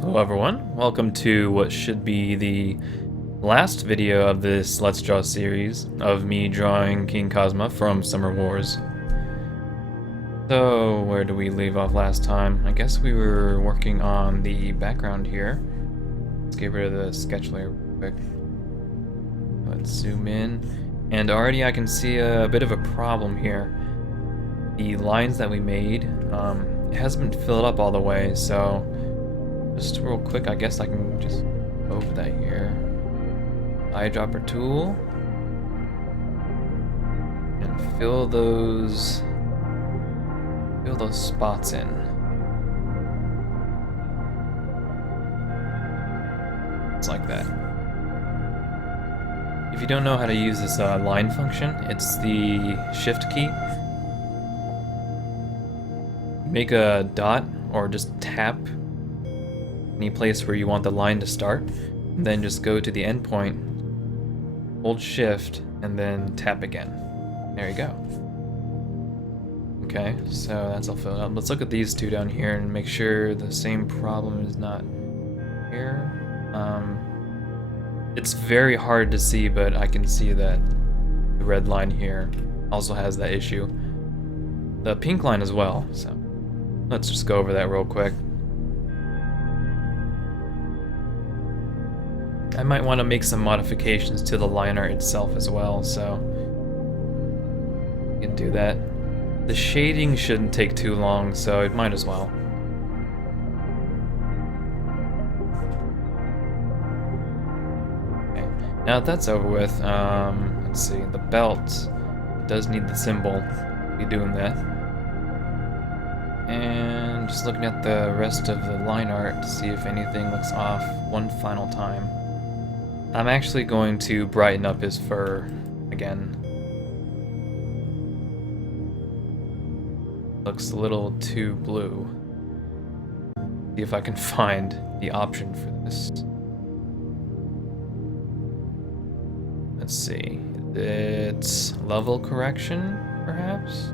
Hello everyone, welcome to what should be the last video of this Let's Draw series of me drawing King Kazma from Summer Wars. So, where do we leave off last time? I guess we were working on the background here. Let's get rid of the sketch layer real quick. Let's zoom in, and already I can see a bit of a problem here. The lines that we made, it hasn't been filled up all the way, so just real quick, I guess I can just over that here. Eyedropper tool. And fill those spots in. It's like that. If you don't know how to use this line function, it's the shift key. Make a dot or just tap any place where you want the line to start, and then just go to the end point, hold shift, and then tap again. There you go. Okay, so that's all filled up. Let's look at these two down here and make sure the same problem is not here. It's very hard to see, but I can see that the red line here also has that issue. The pink line as well, so let's just go over that real quick. I might want to make some modifications to the line art itself as well, so you can do that. The shading shouldn't take too long, so it might as well. Okay, now that that's over with, let's see, the belt does need the symbol. Be doing that. And just looking at the rest of the line art to see if anything looks off one final time. I'm actually going to brighten up his fur again. Looks a little too blue. See if I can find the option for this. Let's see. It's level correction, perhaps?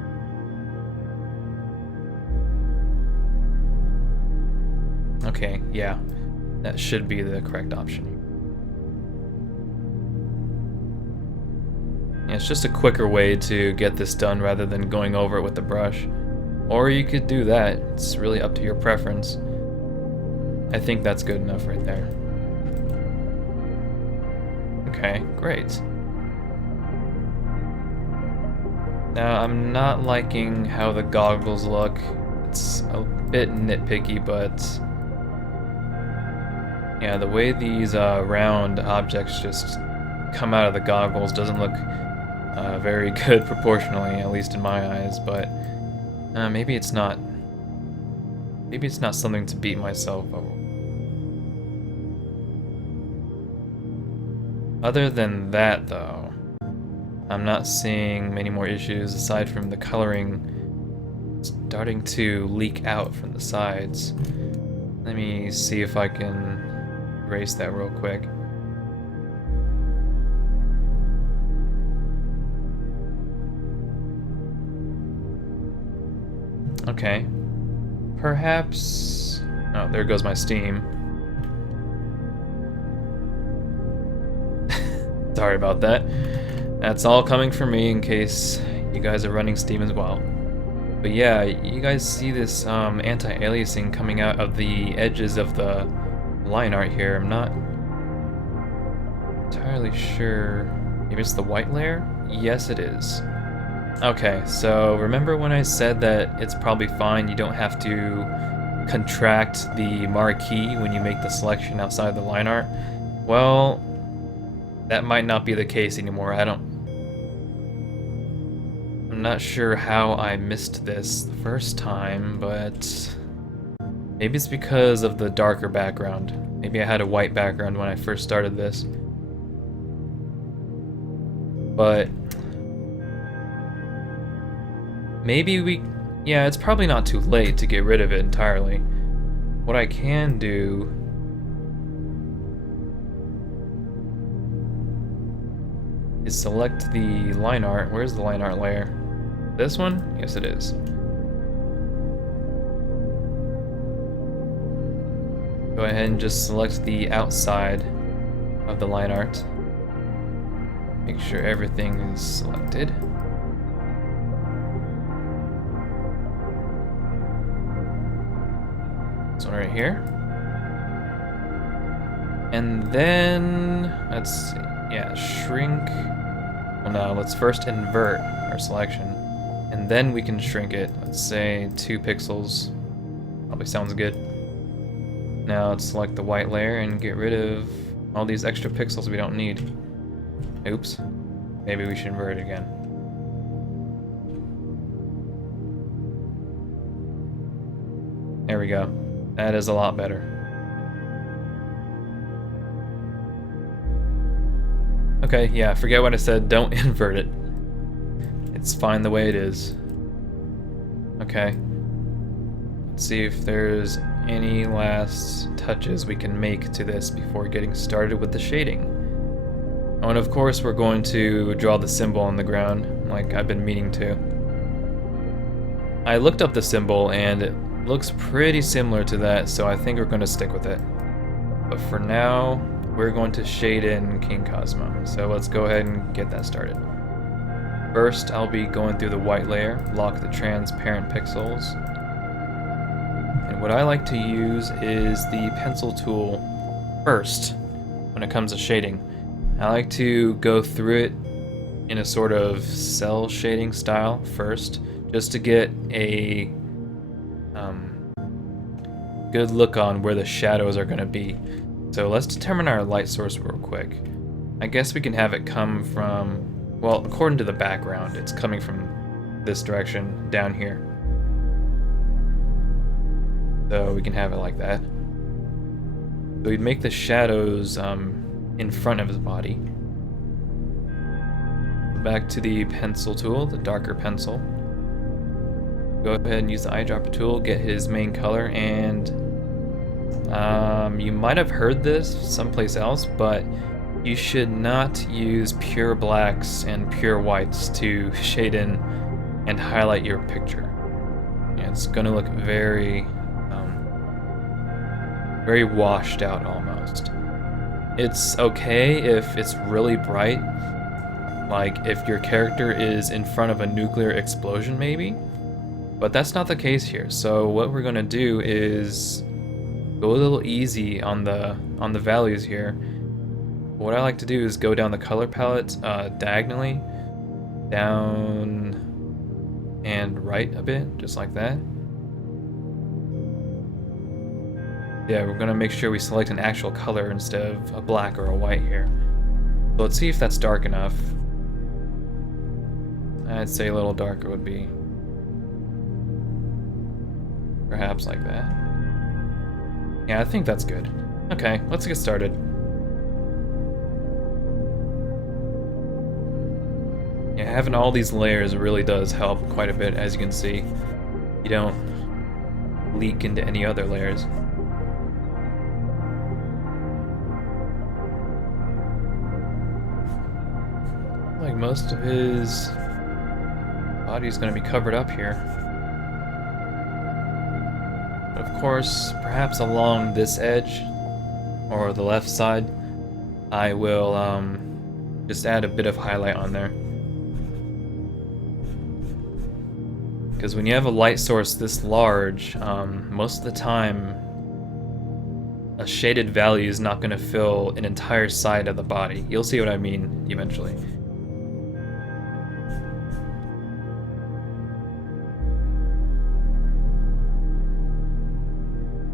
Okay, yeah. That should be the correct option. It's just a quicker way to get this done rather than going over it with the brush. Or you could do that. It's really up to your preference. I think that's good enough right there. Okay, great. Now, I'm not liking how the goggles look. It's a bit nitpicky, but yeah, the way these round objects just come out of the goggles doesn't look very good proportionally, at least in my eyes, but maybe it's not something to beat myself over. Other than that, though, I'm not seeing many more issues aside from the coloring starting to leak out from the sides. Let me see if I can erase that real quick. Okay. Perhaps... Oh, there goes my Steam. Sorry about that. That's all coming from me in case you guys are running Steam as well. But yeah, you guys see this anti-aliasing coming out of the edges of the line art here. I'm not entirely sure. Maybe it's the white layer? Yes, it is. Okay, so remember when I said that it's probably fine, you don't have to contract the marquee when you make the selection outside the line art? Well, that might not be the case anymore. I'm not sure how I missed this the first time, but maybe it's because of the darker background. Maybe I had a white background when I first started this. But maybe yeah, it's probably not too late to get rid of it entirely. What I can do is select the line art. Where's the line art layer? This one? Yes, it is. Go ahead and just select the outside of the line art. Make sure everything is selected. This one right here. And then, let's see, yeah, shrink. Well, no, let's first invert our selection. And then we can shrink it. Let's say 2 pixels. Probably sounds good. Now let's select the white layer and get rid of all these extra pixels we don't need. Oops. Maybe we should invert it again. There we go. That is a lot better. Okay, yeah, forget what I said. Don't invert it. It's fine the way it is. Okay. Let's see if there's any last touches we can make to this before getting started with the shading. Oh, and of course we're going to draw the symbol on the ground, like I've been meaning to. I looked up the symbol and it looks pretty similar to that, so I think we're going to stick with it. But for now, we're going to shade in King Kazma, so let's go ahead and get that started. First, I'll be going through the white layer, lock the transparent pixels. And what I like to use is the pencil tool first when it comes to shading. I like to go through it in a sort of cell shading style first, just to get a good look on where the shadows are going to be. So let's determine our light source real quick. I guess we can have it come from, well, according to the background, it's coming from this direction down here. So we can have it like that. So we'd make the shadows in front of his body. Back to the pencil tool, the darker pencil. Go ahead and use the eyedropper tool, get his main color, and you might have heard this someplace else, but you should not use pure blacks and pure whites to shade in and highlight your picture. Yeah, it's gonna look very very washed out almost. It's okay if it's really bright, like if your character is in front of a nuclear explosion maybe, but that's not the case here. So what we're gonna do is go a little easy on the values here. What I like to do is go down the color palette diagonally, down and right a bit, just like that. Yeah, we're gonna make sure we select an actual color instead of a black or a white here. So let's see if that's dark enough. I'd say a little darker would be perhaps like that. Yeah, I think that's good. Okay, let's get started. Yeah, having all these layers really does help quite a bit, as you can see. You don't leak into any other layers. Like most of his body is going to be covered up here. But of course, perhaps along this edge or the left side, I will just add a bit of highlight on there. Because when you have a light source this large, most of the time a shaded value is not going to fill an entire side of the body. You'll see what I mean eventually.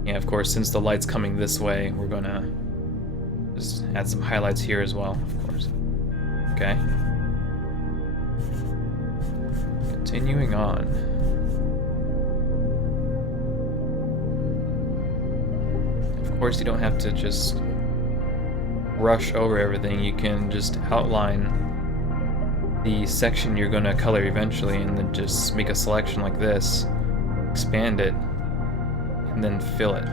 Yeah, of course, since the light's coming this way, we're gonna just add some highlights here as well, of course. Okay. Continuing on. Of course, you don't have to just rush over everything. You can just outline the section you're gonna color eventually and then just make a selection like this, expand it, and then fill it.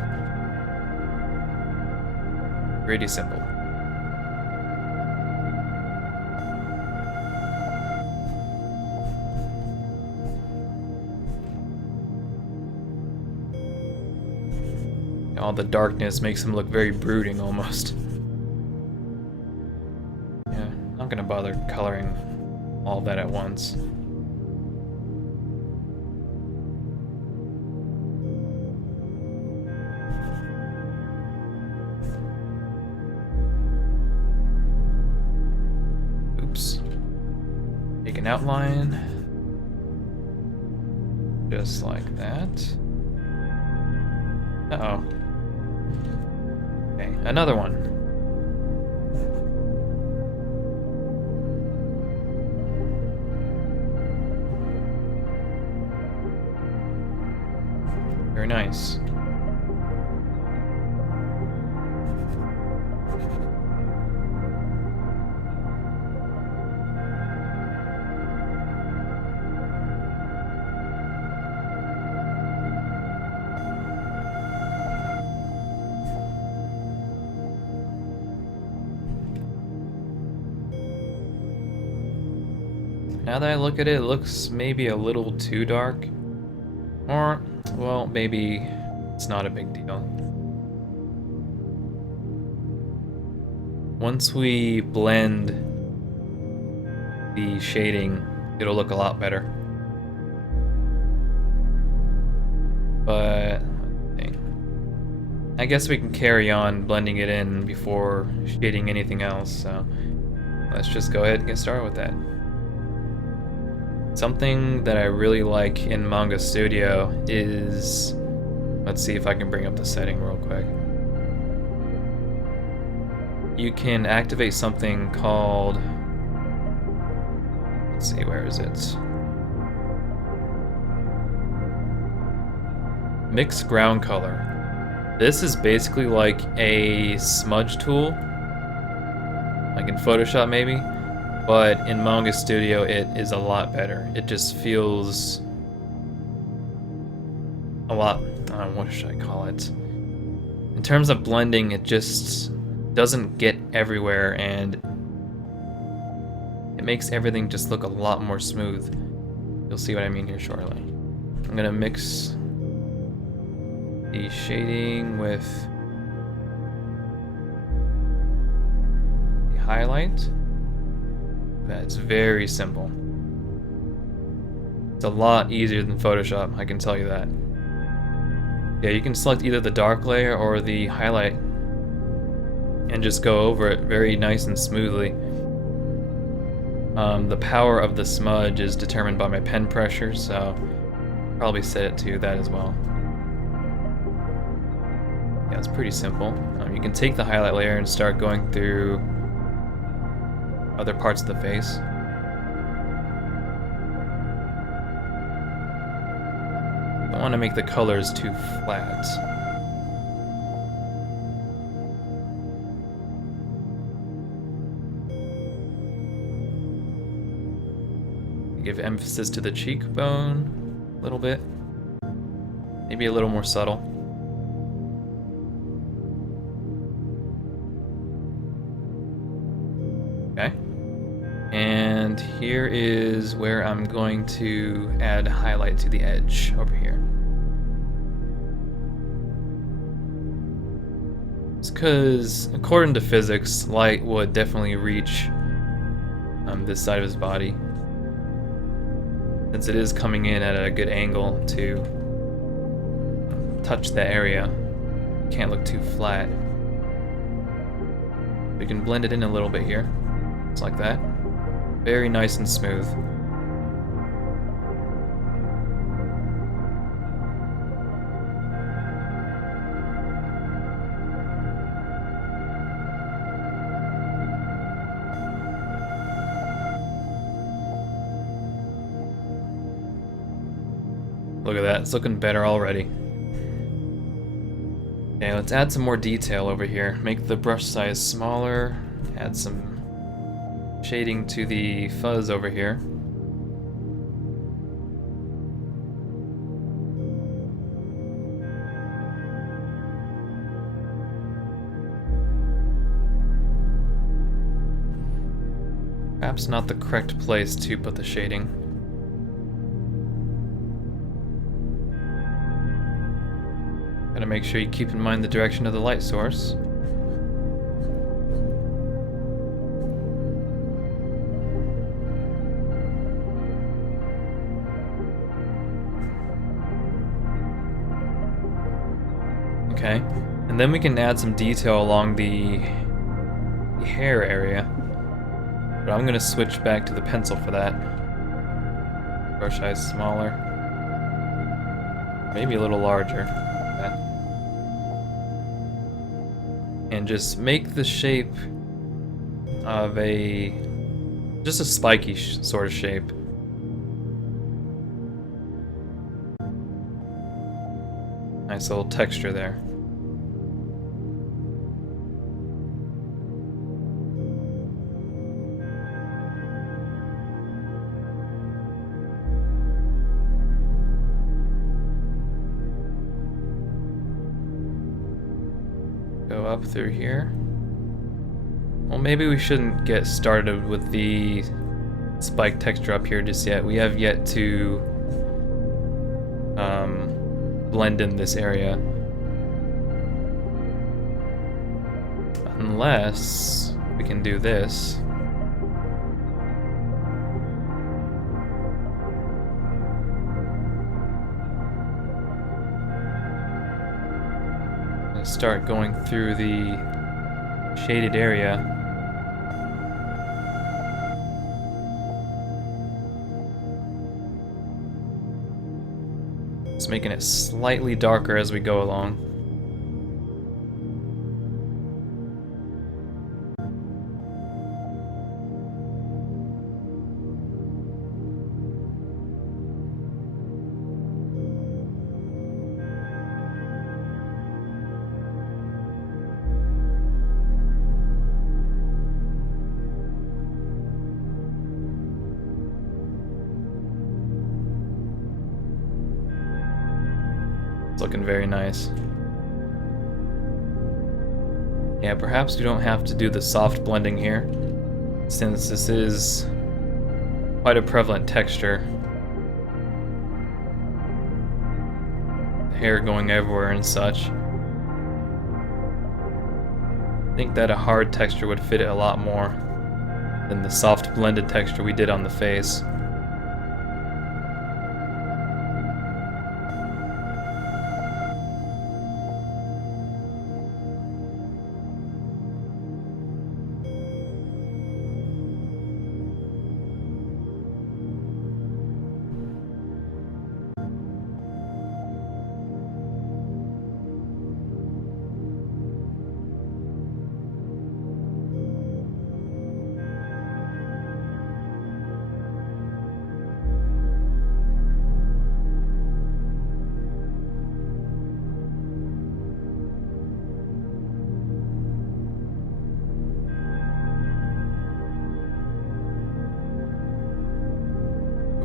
Pretty simple. all the darkness makes him look very brooding almost. Yeah, I'm not gonna bother coloring all that at once. Oops. Make an outline. Just like that. Uh-oh. Okay, another one. Very nice. Now that I look at it, it looks maybe a little too dark. Or, well, maybe it's not a big deal. Once we blend the shading, it'll look a lot better. But, let's see. I guess we can carry on blending it in before shading anything else, so let's just go ahead and get started with that. Something that I really like in Manga Studio is, let's see if I can bring up the setting real quick. You can activate something called, let's see, where is it? Mix ground color. This is basically like a smudge tool, like in Photoshop maybe. But in Manga Studio, it is a lot better. It just feels a lot, what should I call it? In terms of blending, it just doesn't get everywhere, and it makes everything just look a lot more smooth. You'll see what I mean here shortly. I'm gonna mix the shading with the highlight. That's very simple. It's a lot easier than Photoshop, I can tell you that. Yeah, you can select either the dark layer or the highlight and just go over it very nice and smoothly. The power of the smudge is determined by my pen pressure, so I'll probably set it to that as well. Yeah, it's pretty simple. You can take the highlight layer and start going through other parts of the face. Don't want to make the colors too flat. Give emphasis to the cheekbone a little bit. Maybe a little more subtle. Okay. And here is where I'm going to add highlight to the edge over here. It's because, according to physics, light would definitely reach this side of his body, since it is coming in at a good angle to touch that area. Can't look too flat. We can blend it in a little bit here. Just like that. Very nice and smooth. Look at that, it's looking better already. Okay, let's add some more detail over here. Make the brush size smaller, add some shading to the fuzz over here. Perhaps not the correct place to put the shading. Gotta make sure you keep in mind the direction of the light source. Okay, and then we can add some detail along the hair area. But I'm gonna switch back to the pencil for that. Brush size smaller. Maybe a little larger. Okay. And just make the shape of just a spiky sort of shape. Nice little texture there. Go up through here. Well, maybe we shouldn't get started with the spike texture up here just yet. We have yet to blend in this area. Unless we can do this. Start going through the shaded area. Just making it slightly darker as we go along. It's looking very nice. Yeah, perhaps we don't have to do the soft blending here, since this is quite a prevalent texture. Hair going everywhere and such. I think that a hard texture would fit it a lot more than the soft blended texture we did on the face.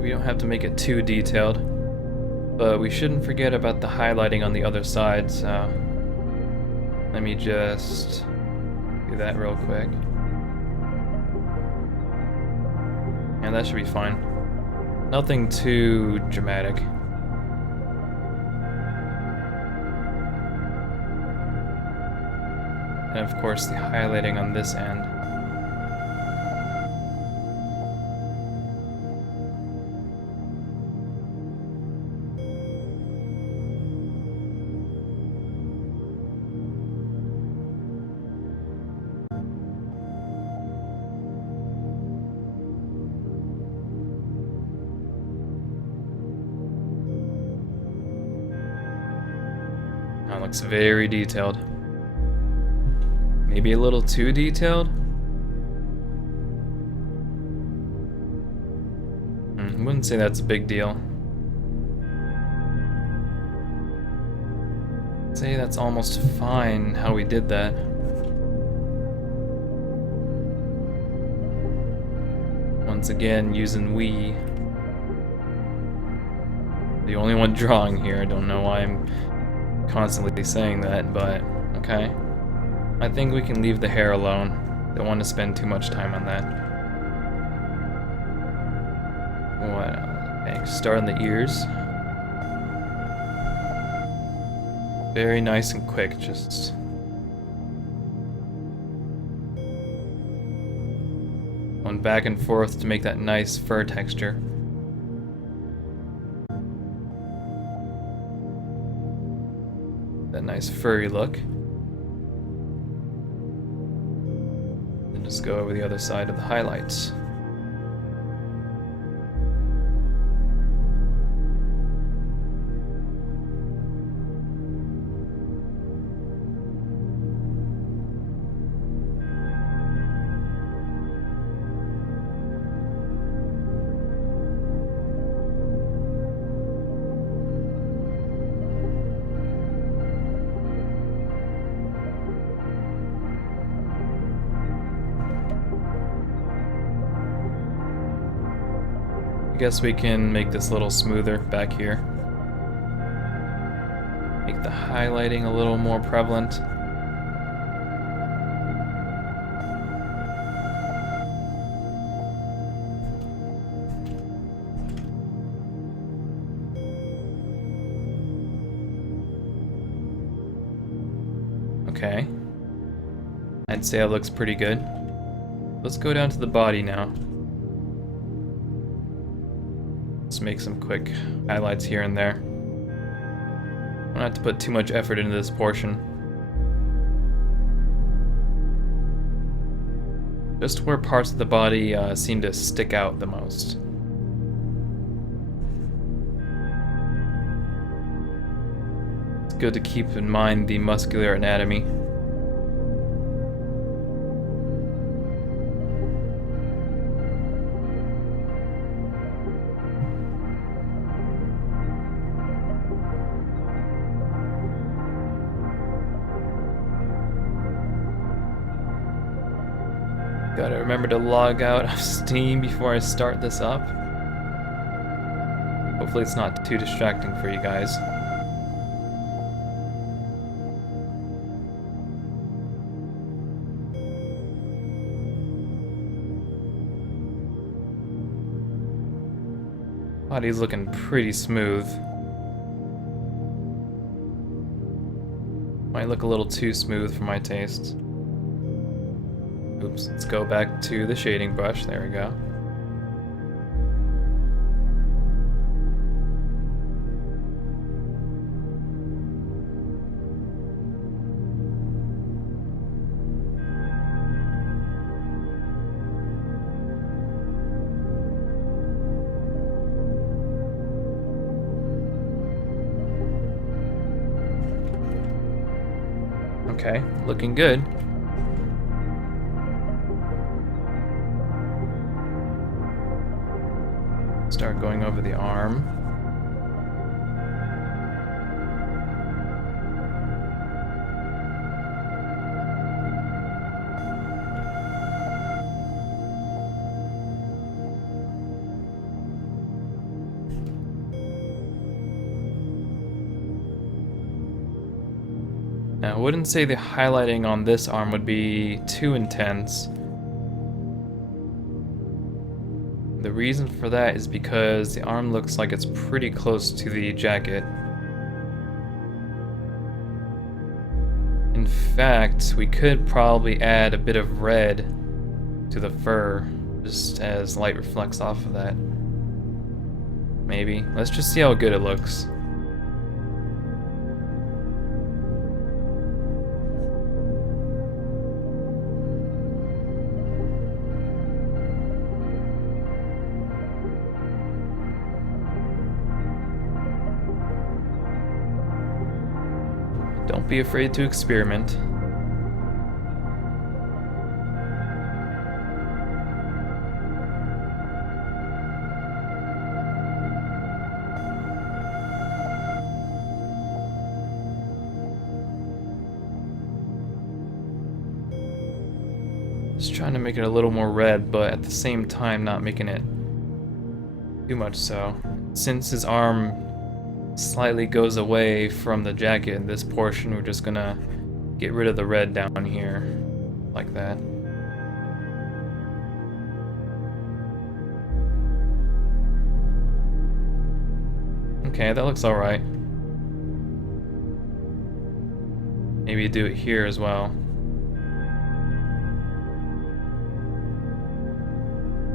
We don't have to make it too detailed, but we shouldn't forget about the highlighting on the other side, so let me just do that real quick. And that should be fine. Nothing too dramatic. And of course the highlighting on this end. That looks very detailed. Maybe a little too detailed? I wouldn't say that's a big deal. I'd say that's almost fine how we did that. Once again, using we. The only one drawing here. I don't know why I'm constantly saying that, but okay. I think we can leave the hair alone. Don't want to spend too much time on that. What? Okay, start on the ears. Very nice and quick, just... going back and forth to make that nice fur texture. That nice furry look. And just go over the other side of the highlights. I guess we can make this a little smoother back here. Make the highlighting a little more prevalent. Okay. I'd say that looks pretty good. Let's go down to the body now. Let's make some quick highlights here and there. I don't have to put too much effort into this portion. Just where parts of the body seem to stick out the most. It's good to keep in mind the muscular anatomy. Gotta remember to log out of Steam before I start this up. Hopefully it's not too distracting for you guys. Body's looking pretty smooth. Might look a little too smooth for my taste. Oops, let's go back to the shading brush. There we go. Okay, looking good. Start going over the arm. Now, I wouldn't say the highlighting on this arm would be too intense. The reason for that is because the arm looks like it's pretty close to the jacket. In fact, we could probably add a bit of red to the fur, just as light reflects off of that. Maybe. Let's just see how good it looks. Don't be afraid to experiment. Just trying to make it a little more red, but at the same time not making it too much so. Since his arm slightly goes away from the jacket in this portion, we're just gonna get rid of the red down here, like that. Okay, that looks alright. Maybe do it here as well.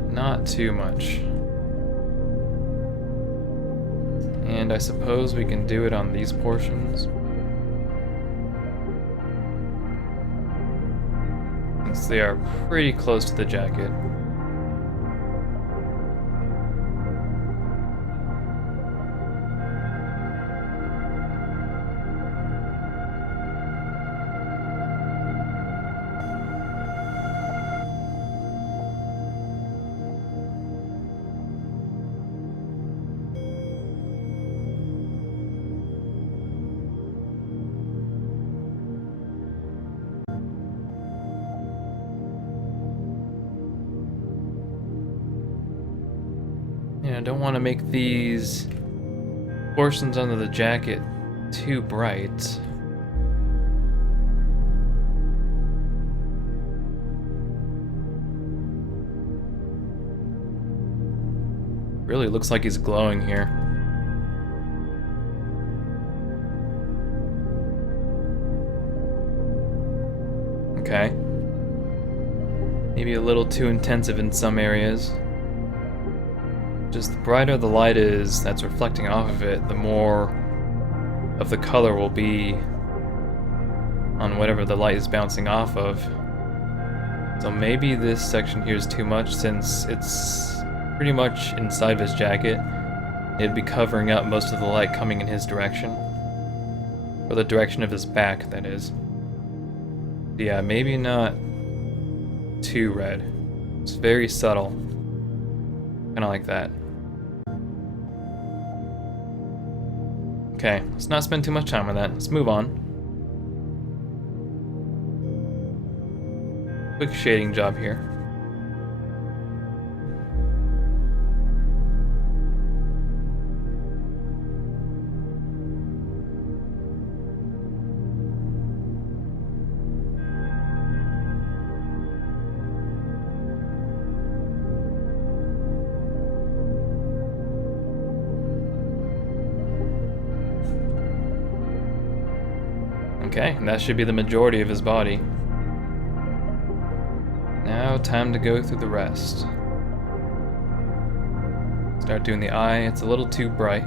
Not too much. And I suppose we can do it on these portions. Since they are pretty close to the jacket. Yeah, I don't want to make these portions under the jacket too bright. Really looks like he's glowing here. Okay. Maybe a little too intensive in some areas. Just the brighter the light is that's reflecting off of it, the more of the color will be on whatever the light is bouncing off of. So maybe this section here is too much since it's pretty much inside of his jacket. It'd be covering up most of the light coming in his direction. Or the direction of his back, that is. Yeah, maybe not too red. It's very subtle. Kinda like that. Okay, let's not spend too much time on that. Let's move on. Quick shading job here. Okay, and that should be the majority of his body. Now, time to go through the rest. Start doing the eye, it's a little too bright.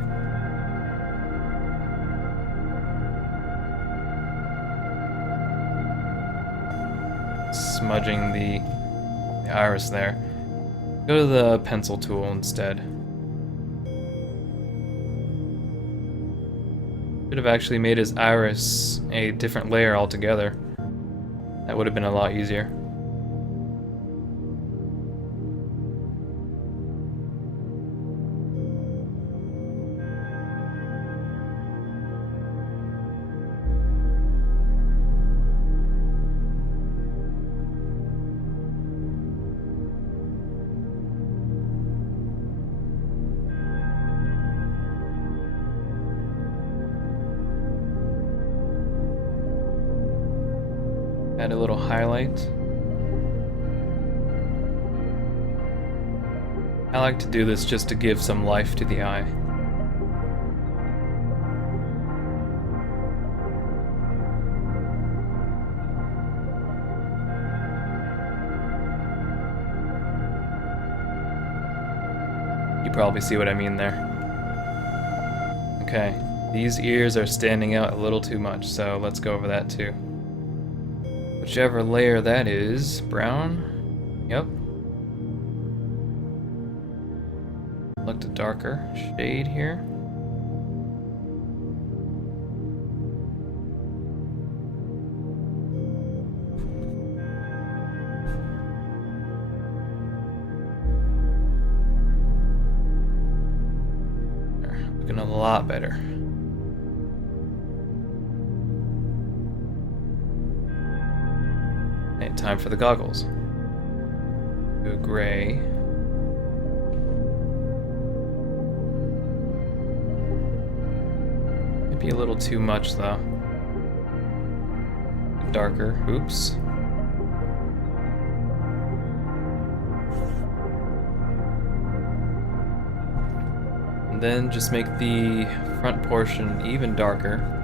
Smudging the iris there. Go to the pencil tool instead. Should have actually made his iris a different layer altogether. That would have been a lot easier. Add a little highlight. I like to do this just to give some life to the eye. You probably see what I mean there. Okay, these ears are standing out a little too much, so let's go over that too. Whichever layer that is, brown, yep. Select a darker shade here. Looking a lot better. Time for the goggles. Go gray. Maybe a little too much though. Darker. Oops. And then just make the front portion even darker.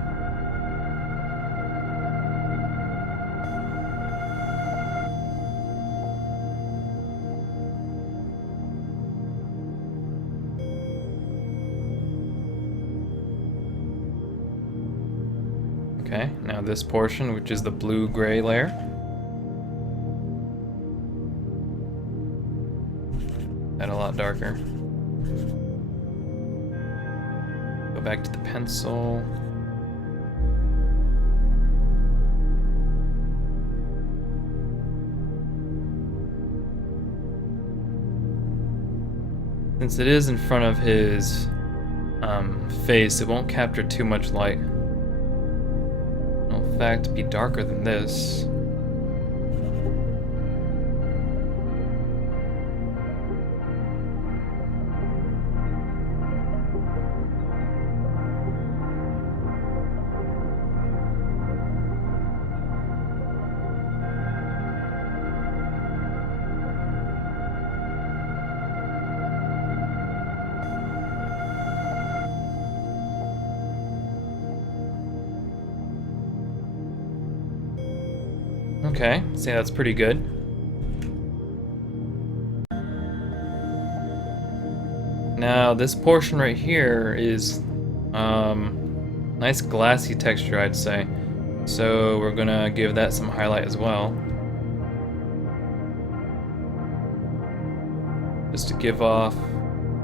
Okay, now this portion, which is the blue-gray layer. That a lot darker. Go back to the pencil. Since it is in front of his face, it won't capture too much light. It'll in fact be darker than this. Okay, say that's pretty good. Now this portion right here is nice glassy texture, I'd say. So we're gonna give that some highlight as well. Just to give off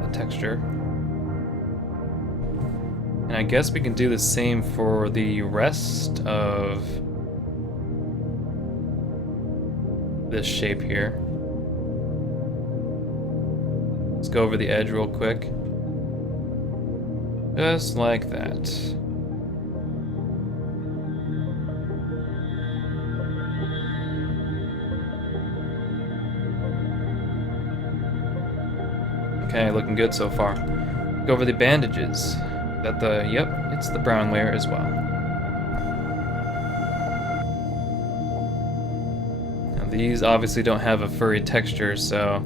the texture. And I guess we can do the same for the rest of this shape here. Let's go over the edge real quick. Just like that. Okay, looking good so far. Go over the bandages. Yep, it's the brown layer as well. These obviously don't have a furry texture, so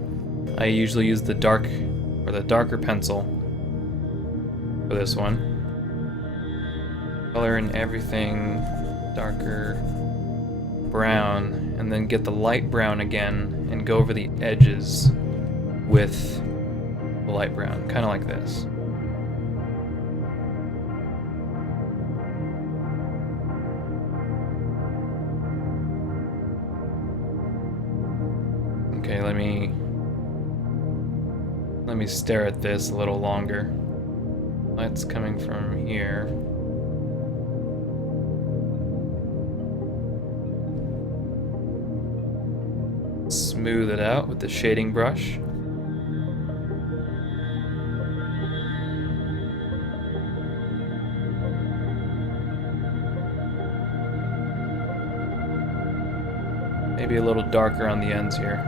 I usually use the darker pencil for this one. Color in everything darker brown, and then get the light brown again and go over the edges with the light brown, kind of like this. Okay, let me stare at this a little longer. Light's coming from here. Smooth it out with the shading brush. Maybe a little darker on the ends here.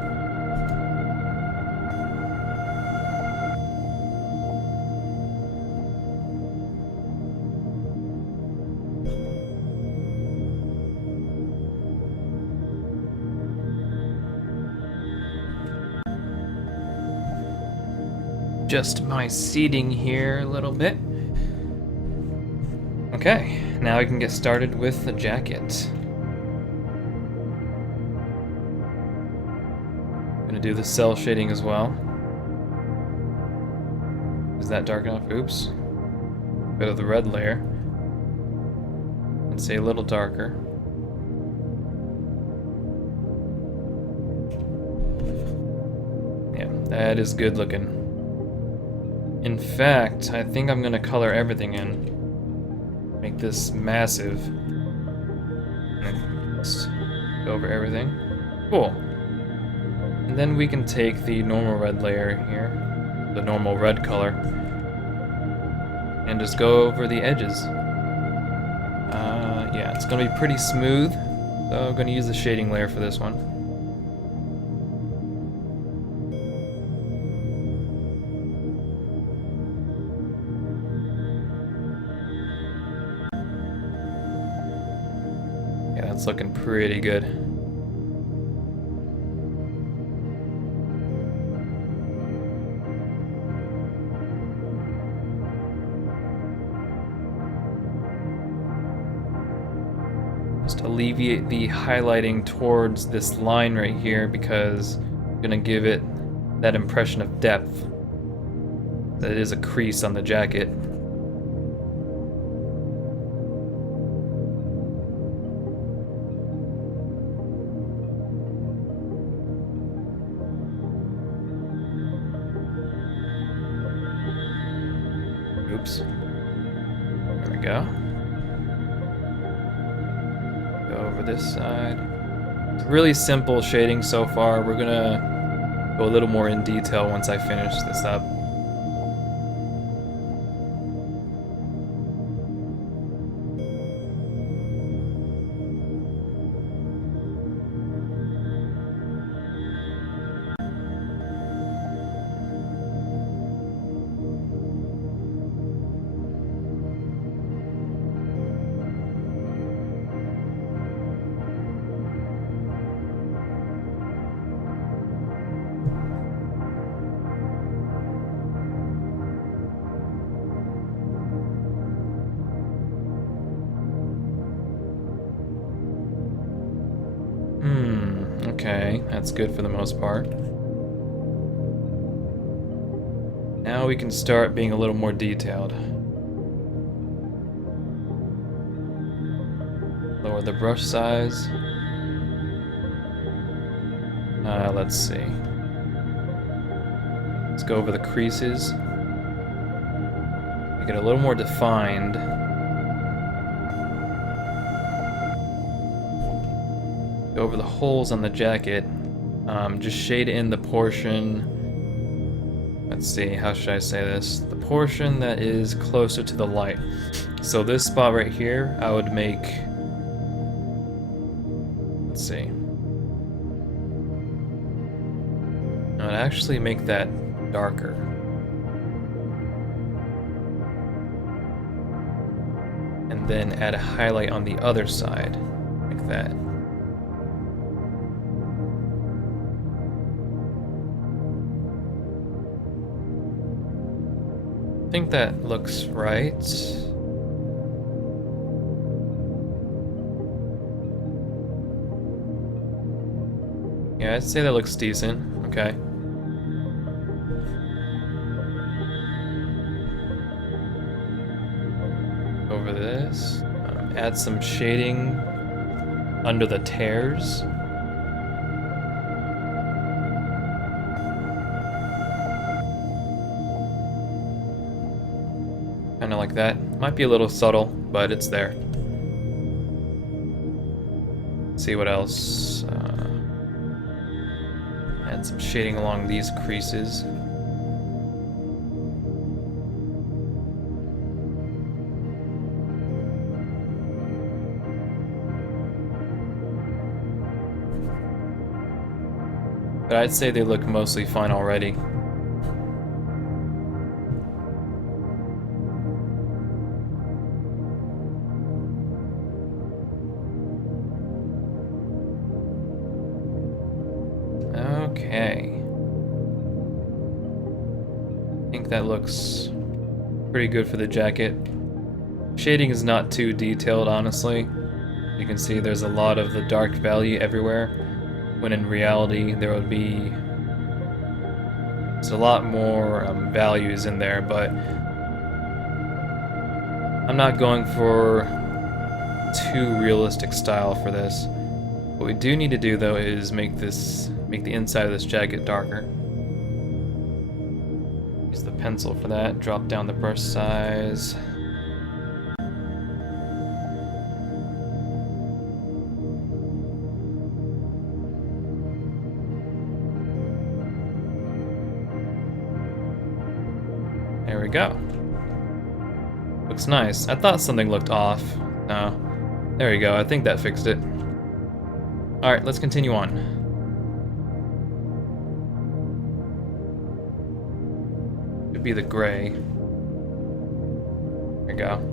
Adjust my seating here a little bit. Okay, now we can get started with the jacket. Gonna do the cell shading as well. Is that dark enough? Oops. Go to the red layer and say a little darker. Yeah, that is good looking. In fact, I think I'm gonna color everything in. Make this massive. And just go over everything. Cool. And then we can take the normal red layer here, the normal red color, and just go over the edges. Yeah, it's gonna be pretty smooth, so I'm gonna use the shading layer for this one. Yeah, that's looking pretty good. Just alleviate the highlighting towards this line right here because I'm gonna give it that impression of depth. That it is a crease on the jacket. Oops. There we go. Go over this side. It's really simple shading so far. We're gonna go a little more in detail once I finish this up. Okay, that's good for the most part. Now we can start being a little more detailed. Lower the brush size. Let's see. Let's go over the creases. Make it a little more defined. Go over the holes on the jacket. Just shade in the portion. Let's see, how should I say this? The portion that is closer to the light. So this spot right here, I would make. Let's see. I would actually make that darker. And then add a highlight on the other side, like that. I think that looks right. Yeah, I'd say that looks decent. Okay. Over this. Add some shading under the tears. Kind of like that. Might be a little subtle, but it's there. Let's see what else. Add some shading along these creases. But I'd say they look mostly fine already. Okay. I think that looks pretty good for the jacket. Shading is not too detailed, honestly. You can see there's a lot of the dark value everywhere, when in reality there would be there's a lot more values in there, but I'm not going for too realistic style for this. What we do need to do though is make the inside of this jacket darker. Use the pencil for that, drop down the brush size. There we go. Looks nice. I thought something looked off. No. There we go. I think that fixed it. Alright, let's continue on. Could be the gray. There we go.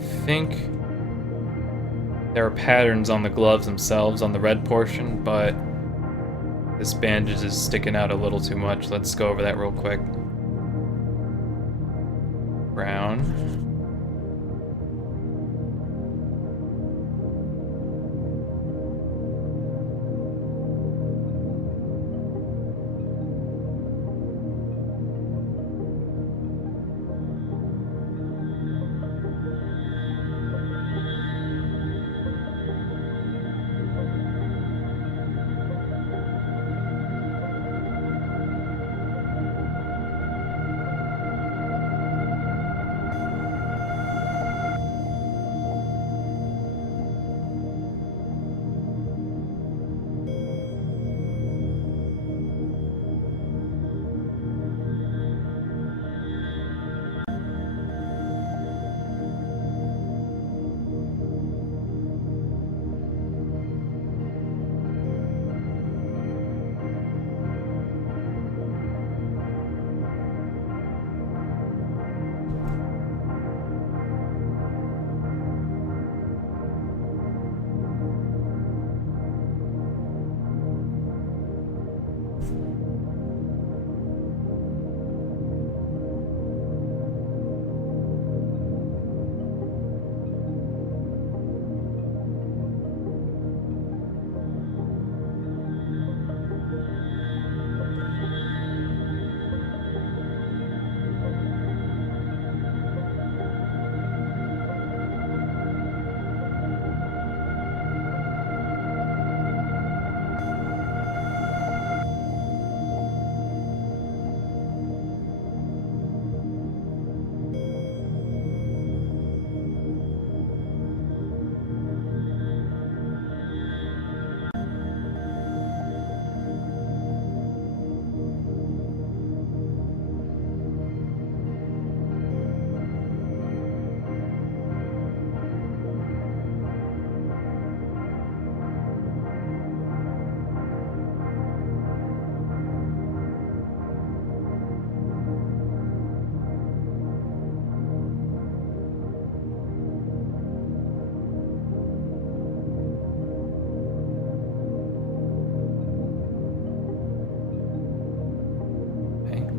think there are patterns on the gloves themselves on the red portion, but this bandage is sticking out a little too much. Let's go over that real quick. Brown.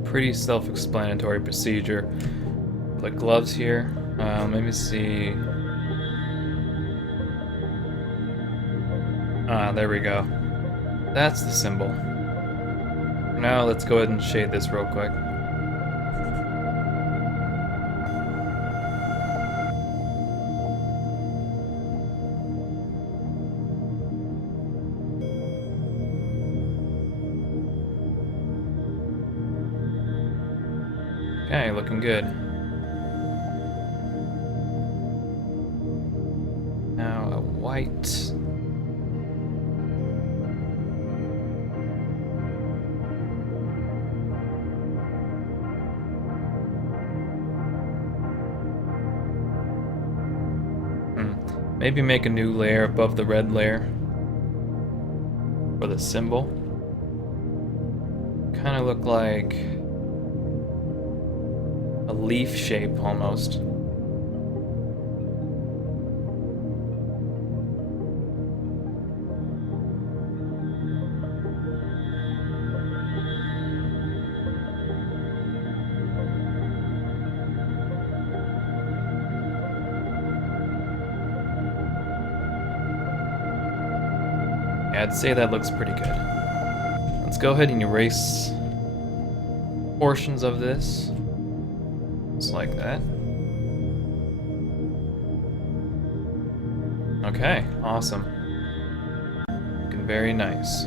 Pretty self-explanatory procedure. The gloves here. Let me see. Ah, there we go. That's the symbol. Now let's go ahead and shade this real quick. Okay, looking good. Now a white. Maybe make a new layer above the red layer for the symbol. Kind of look like a leaf shape almost. Yeah, I'd say that looks pretty good. Let's go ahead and erase portions of this. Just like that. Okay, awesome. Looking very nice.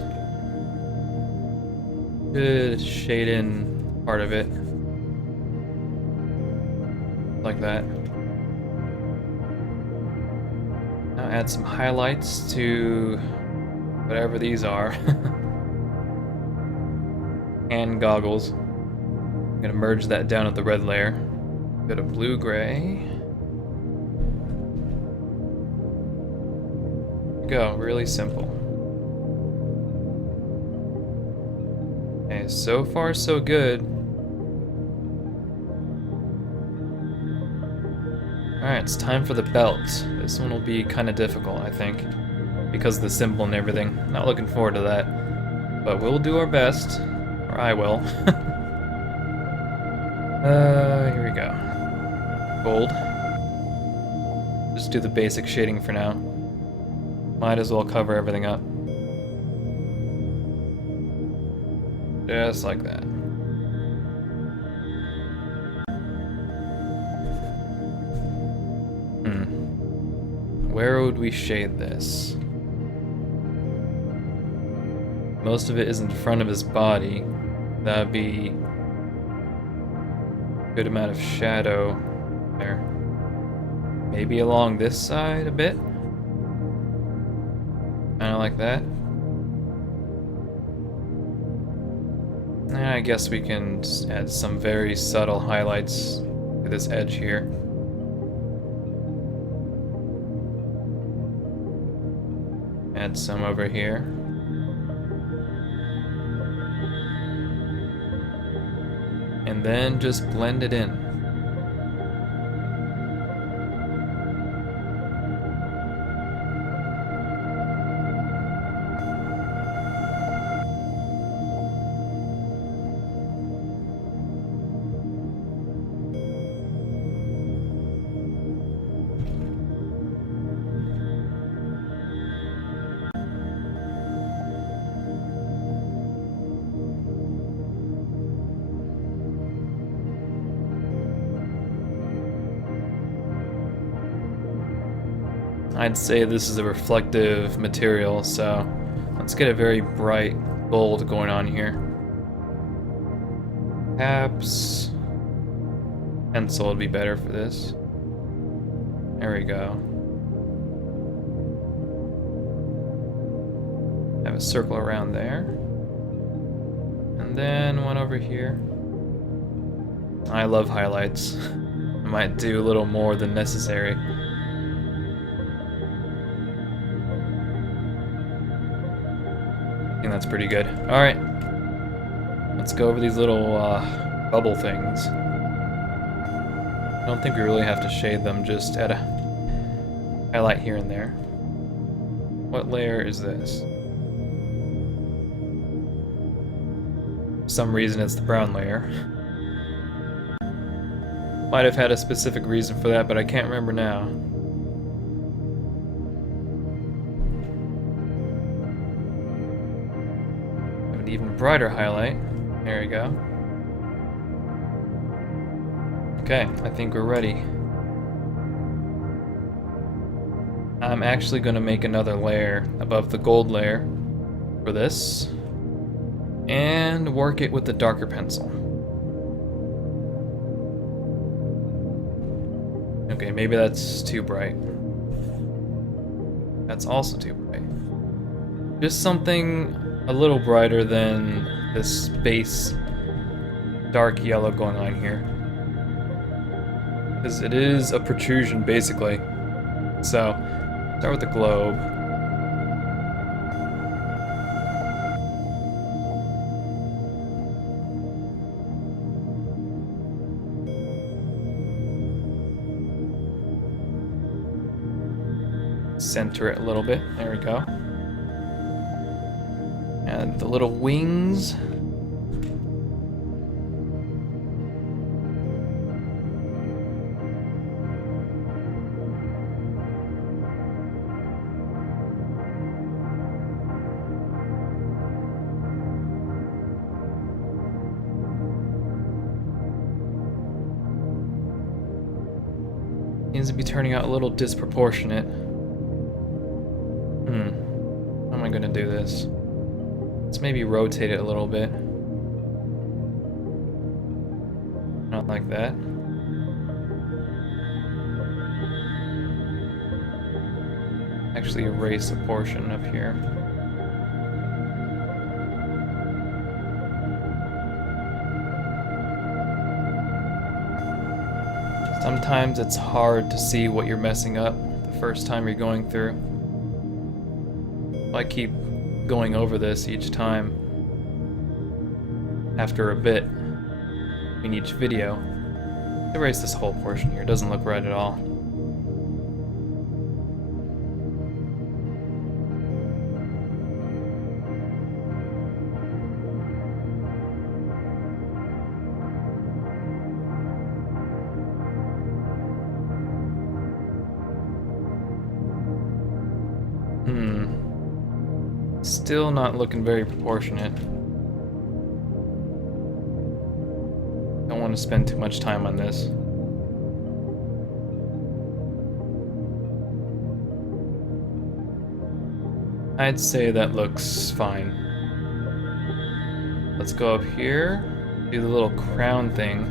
Good shade in part of it. Like that. Now add some highlights to whatever these are. And goggles. I'm gonna merge that down with the red layer. Go to blue-gray. Go, really simple. Okay, so far so good. Alright, it's time for the belt. This one will be kind of difficult, I think, because of the symbol and everything. Not looking forward to that. But we'll do our best. Or I will. Here we go. Gold. Just do the basic shading for now. Might as well cover everything up. Just like that. Where would we shade this? Most of it is in front of his body. That'd be a good amount of shadow there. Maybe along this side a bit. Kinda like that. I guess we can just add some very subtle highlights to this edge here. Add some over here. And then just blend it in. I'd say this is a reflective material, so let's get a very bright gold going on here. Perhaps pencil would be better for this. There we go. Have a circle around there. And then one over here. I love highlights. I might do a little more than necessary. I think that's pretty good. Alright. Let's go over these little bubble things. I don't think we really have to shade them, just add a highlight here and there. What layer is this? For some reason it's the brown layer. Might have had a specific reason for that, but I can't remember now. Even brighter highlight. There we go. Okay, I think we're ready. I'm actually going to make another layer above the gold layer for this and work it with the darker pencil. Okay, maybe that's too bright. That's also too bright. Just something a little brighter than this base dark yellow going on here. Because it is a protrusion, basically. So, start with the globe. Center it a little bit. There we go. And the little wings. Seems to be turning out a little disproportionate. How am I gonna do this? Let's maybe rotate it a little bit. Not like that. Actually erase a portion up here. Sometimes it's hard to see what you're messing up the first time you're going through. I keep going over this each time after a bit in each video. Erase this whole portion here, it doesn't look right at all. Still not looking very proportionate. Don't want to spend too much time on this. I'd say that looks fine. Let's go up here, do the little crown thing.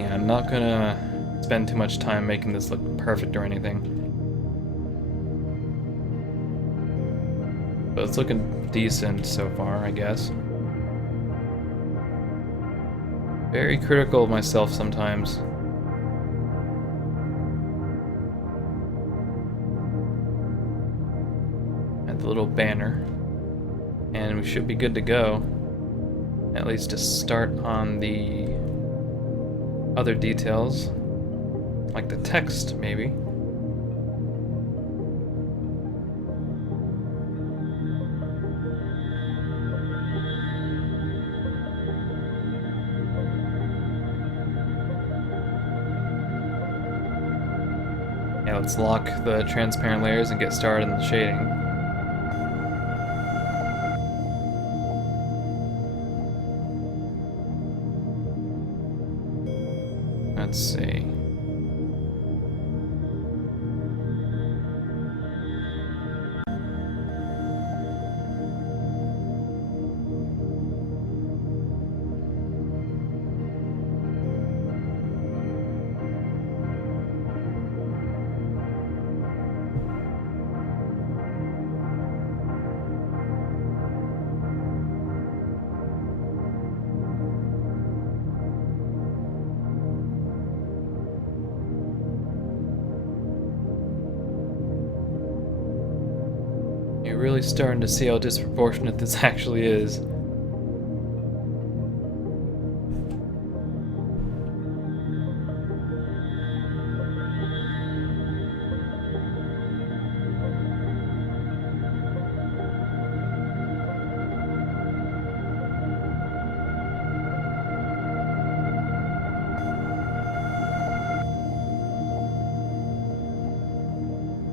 Yeah, I'm not gonna spend too much time making this look perfect or anything. But it's looking decent so far, I guess. Very critical of myself sometimes. Add the little banner. And we should be good to go. At least to start on the other details. Like the text, maybe. Yeah, let's lock the transparent layers and get started on the shading. Let's see. You're really starting to see how disproportionate this actually is.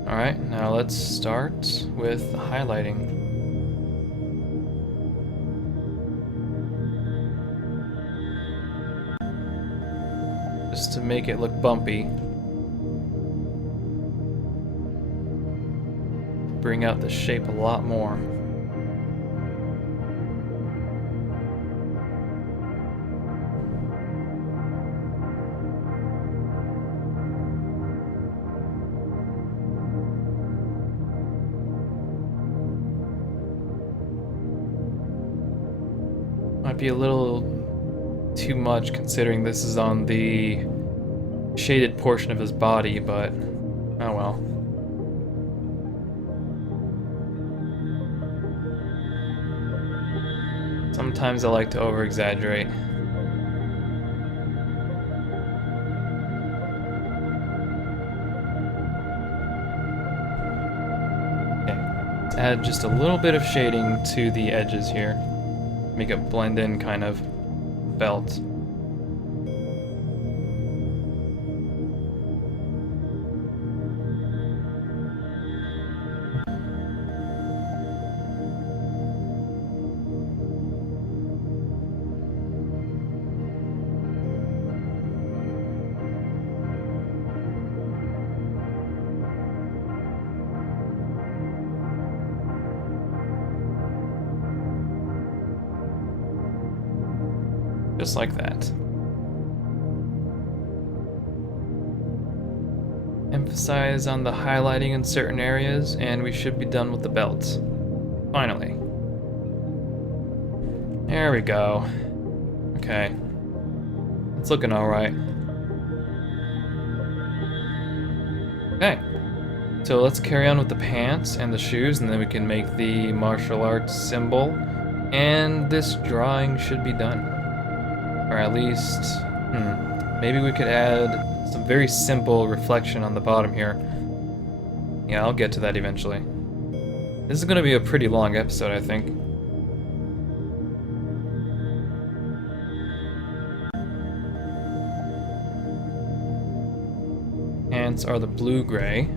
Alright, now let's start with highlighting. Just to make it look bumpy. Bring out the shape a lot more. Might be a little too much considering this is on the shaded portion of his body, but oh well. Sometimes I like to over-exaggerate. Okay, let's add just a little bit of shading to the edges here. Make it blend in kind of belt. Just like that. Emphasize on the highlighting in certain areas, and we should be done with the belt. Finally. There we go. Okay. It's looking alright. Okay. So let's carry on with the pants and the shoes, and then we can make the martial arts symbol. And this drawing should be done. Or at least Maybe we could add some very simple reflection on the bottom here. Yeah, I'll get to that eventually. This is gonna be a pretty long episode, I think. Pants are the blue-gray.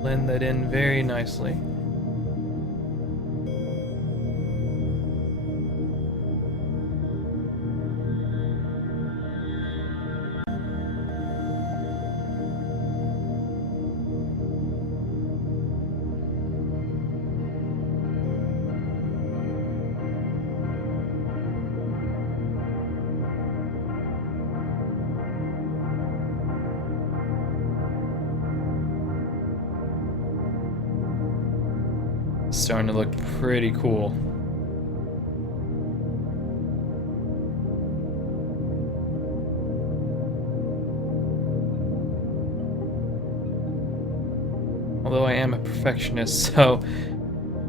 Blend that in very nicely. Starting to look pretty cool. Although I am a perfectionist, so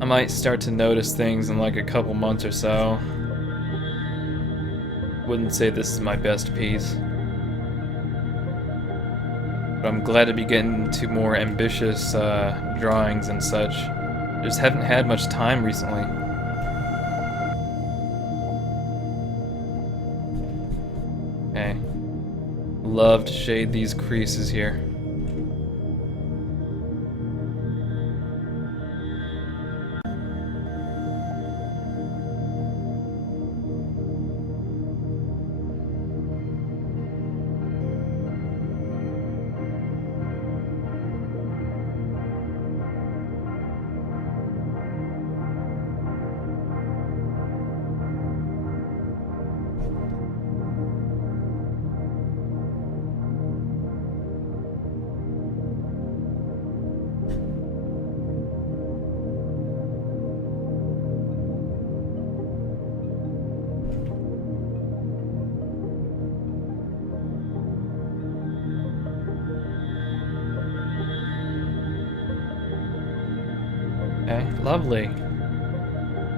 I might start to notice things in like a couple months or so. Wouldn't say this is my best piece. But I'm glad to be getting to more ambitious drawings and such. Just haven't had much time recently. Okay. Love to shade these creases here. Okay, lovely.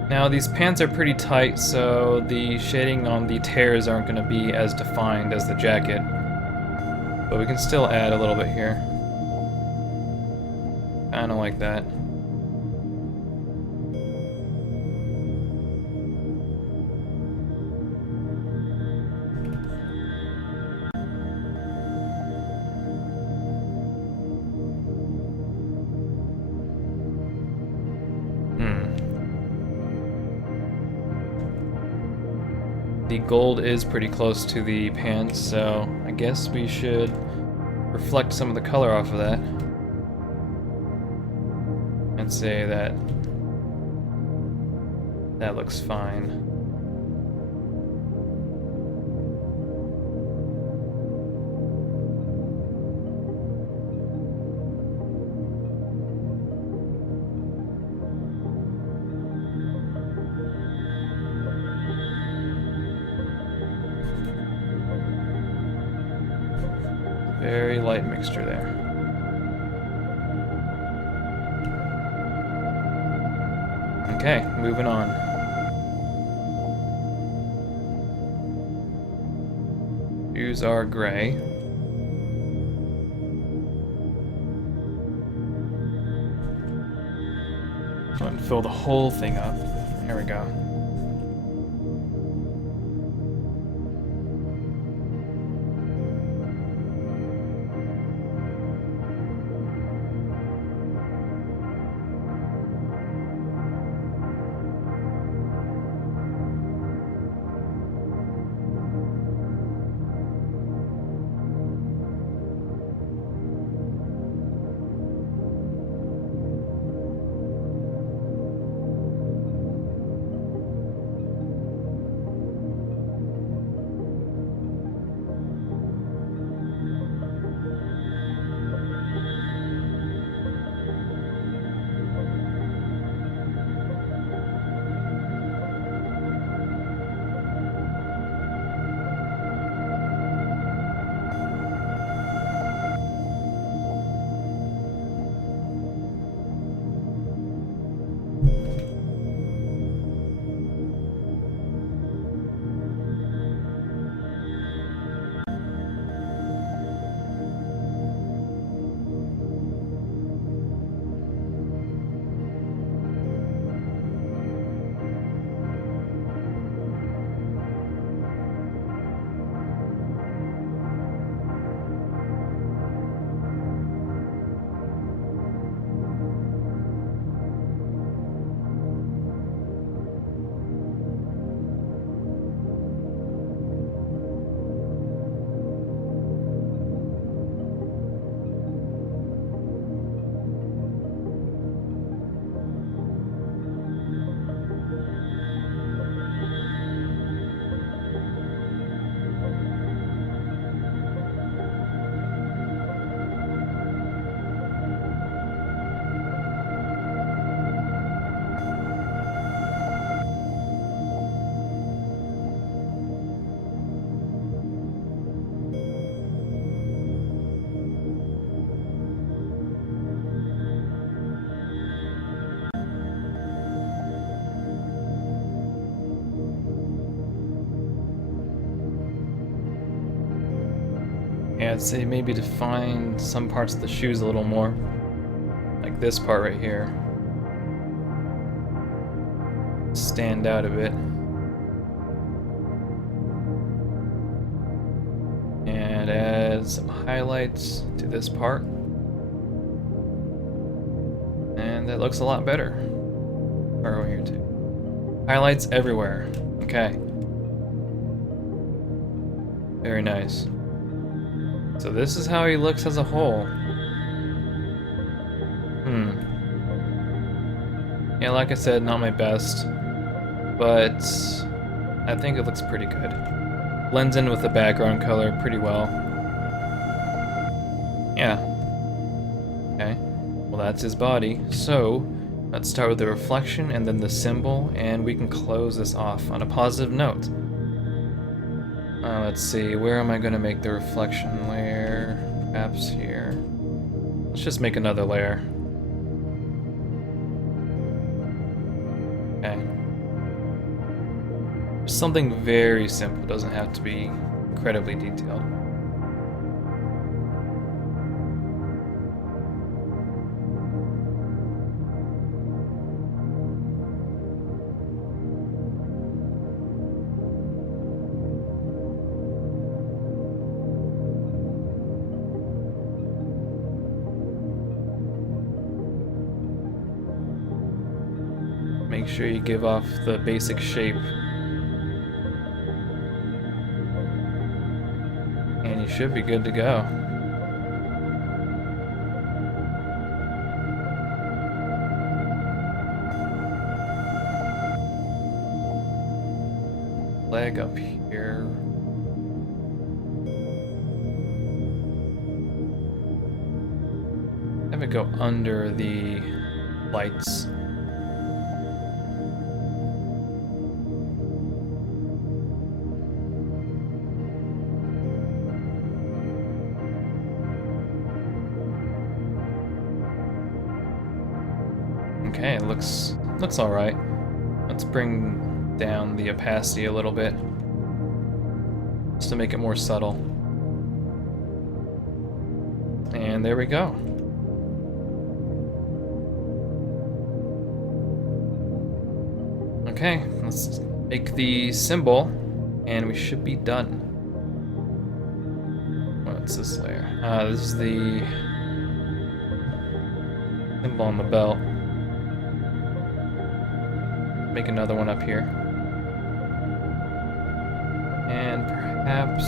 Now these pants are pretty tight, so the shading on the tears aren't going to be as defined as the jacket. But we can still add a little bit here. Kinda like that. The gold is pretty close to the pants, so I guess we should reflect some of the color off of that. And say that that looks fine. Very light mixture there. Okay, moving on. Shoes are gray. Go ahead and fill the whole thing up. There we go. Yeah, I'd say maybe define some parts of the shoes a little more. Like this part right here. Stand out a bit. And add some highlights to this part. And that looks a lot better. Or over here too. Highlights everywhere. Okay. Very nice. So this is how he looks as a whole. Yeah, like I said, not my best. But I think it looks pretty good. Blends in with the background color pretty well. Yeah. Okay. Well, that's his body. So let's start with the reflection and then the symbol, and we can close this off on a positive note. Let's see, where am I going to make the reflection layer? Perhaps here. Let's just make another layer. Okay. Something very simple, doesn't have to be incredibly detailed. Make sure you give off the basic shape. And you should be good to go. Leg up here. Have it go under the lights. Okay, it looks all right. Let's bring down the opacity a little bit, just to make it more subtle. And there we go. Okay, let's make the symbol, and we should be done. What's this layer? This is the symbol on the belt. Make another one up here. And perhaps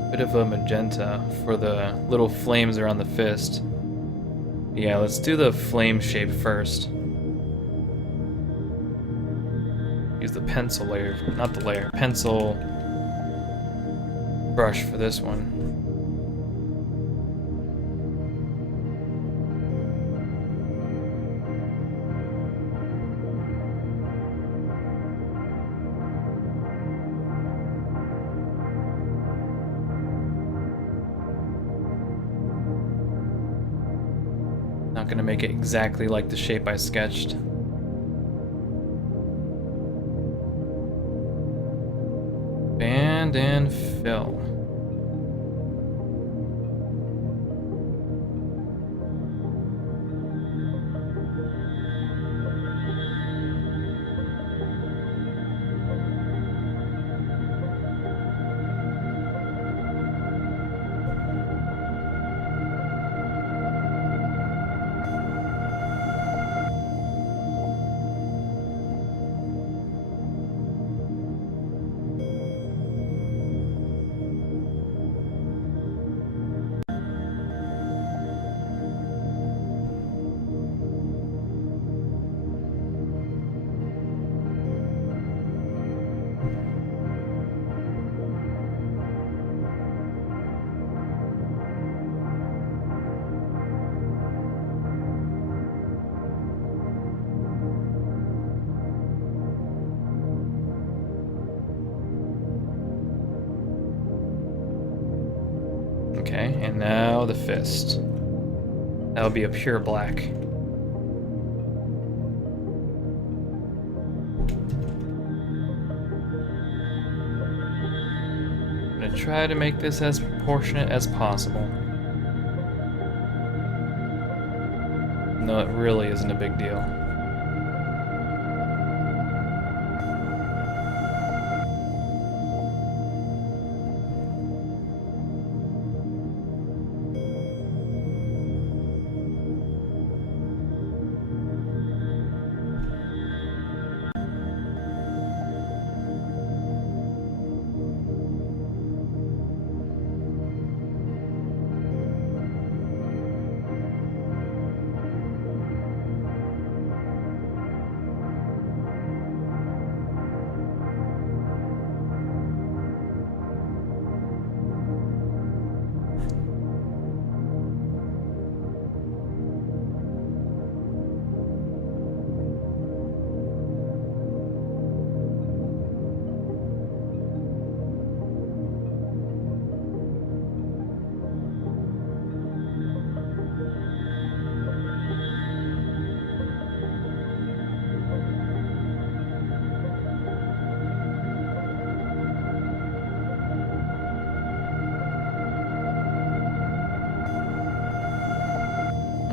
a bit of a magenta for the little flames around the fist. Yeah, let's do the flame shape first. Use the pencil layer, not the layer, pencil brush for this one. Not gonna make it exactly like the shape I sketched. Band and fill. Okay, and now the fist. That'll be a pure black. try to make this as proportionate as possible. No, it really isn't a big deal.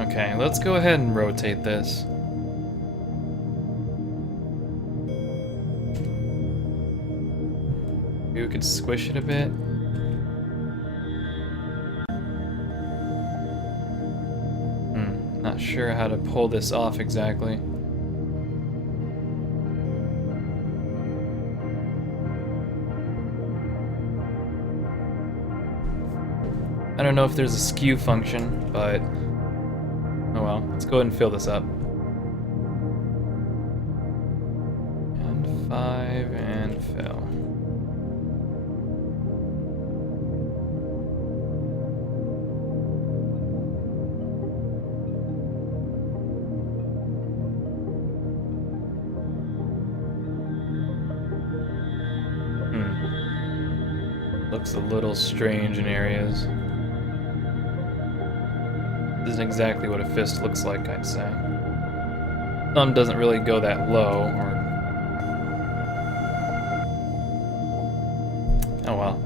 Okay, let's go ahead and rotate this. Maybe we could squish it a bit. Not sure how to pull this off exactly. I don't know if there's a skew function, but oh well. Let's go ahead and fill this up. And 5 and fill. Looks a little strange in areas. This isn't exactly what a fist looks like, I'd say. Thumb doesn't really go that low, or... oh well.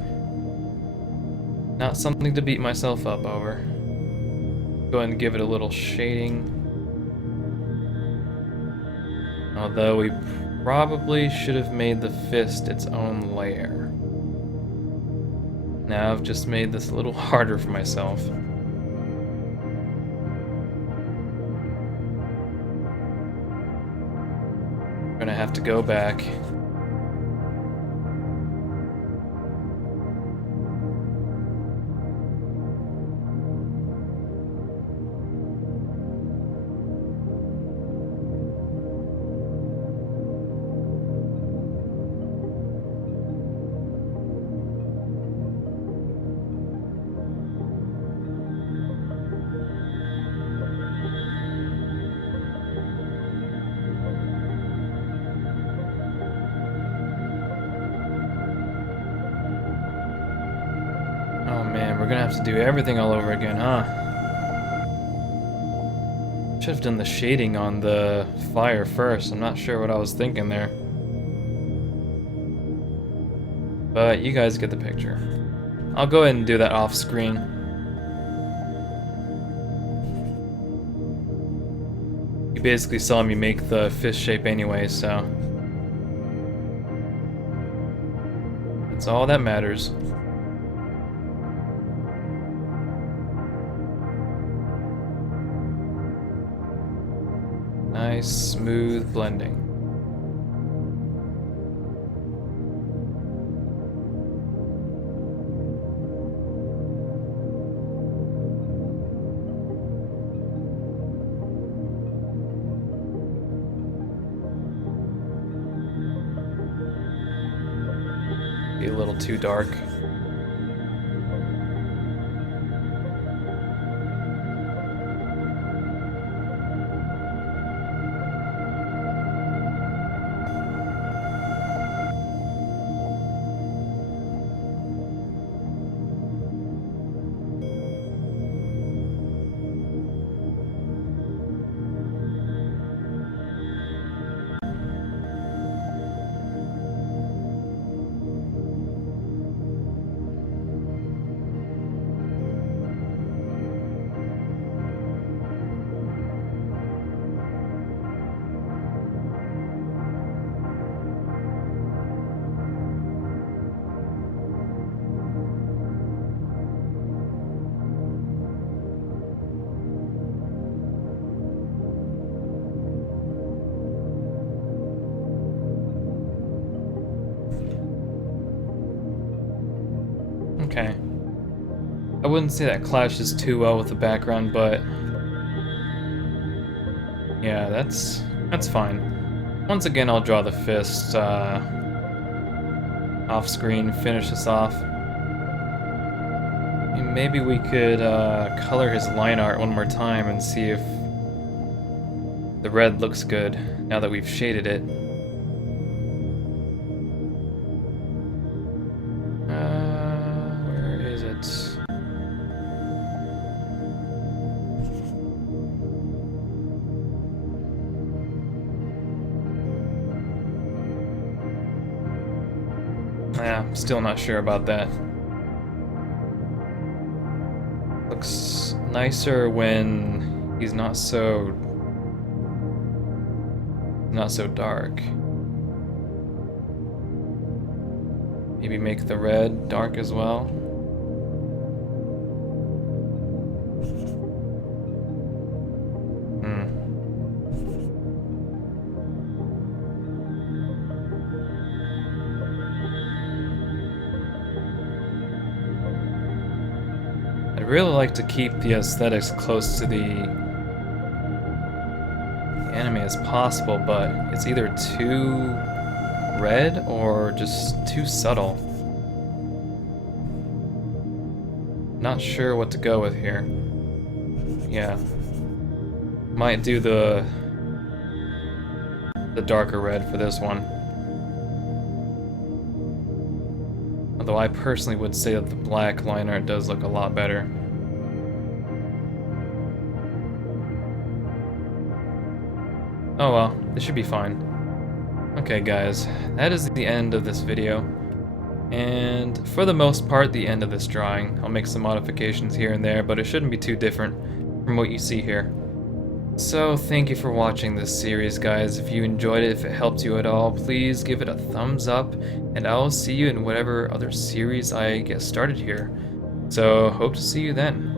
Not something to beat myself up over. Go ahead and give it a little shading. Although we probably should have made the fist its own layer. Now I've just made this a little harder for myself. I'm gonna have to go back. We're gonna have to do everything all over again, huh? Should have done the shading on the fire first. I'm not sure what I was thinking there. But you guys get the picture. I'll go ahead and do that off screen. You basically saw me make the fist shape anyway, so that's all that matters. Nice, smooth blending. Be a little too dark. wouldn't say that clashes too well with the background, but yeah, that's fine. Once again, I'll draw the fist off screen, finish this off. And maybe we could color his line art one more time and see if the red looks good now that we've shaded it. Where is it? Yeah, still not sure about that. Looks nicer when he's not so dark. Maybe make the red dark as well. I'd really like to keep the aesthetics close to the anime as possible, but it's either too red or just too subtle. Not sure what to go with here. Yeah. Might do the darker red for this one. Although I personally would say that the black line art does look a lot better. Oh well, this should be fine. Okay guys, that is the end of this video. And for the most part, the end of this drawing. I'll make some modifications here and there, but it shouldn't be too different from what you see here. So thank you for watching this series, guys. If you enjoyed it, if it helped you at all, please give it a thumbs up, and I'll see you in whatever other series I get started here. So hope to see you then.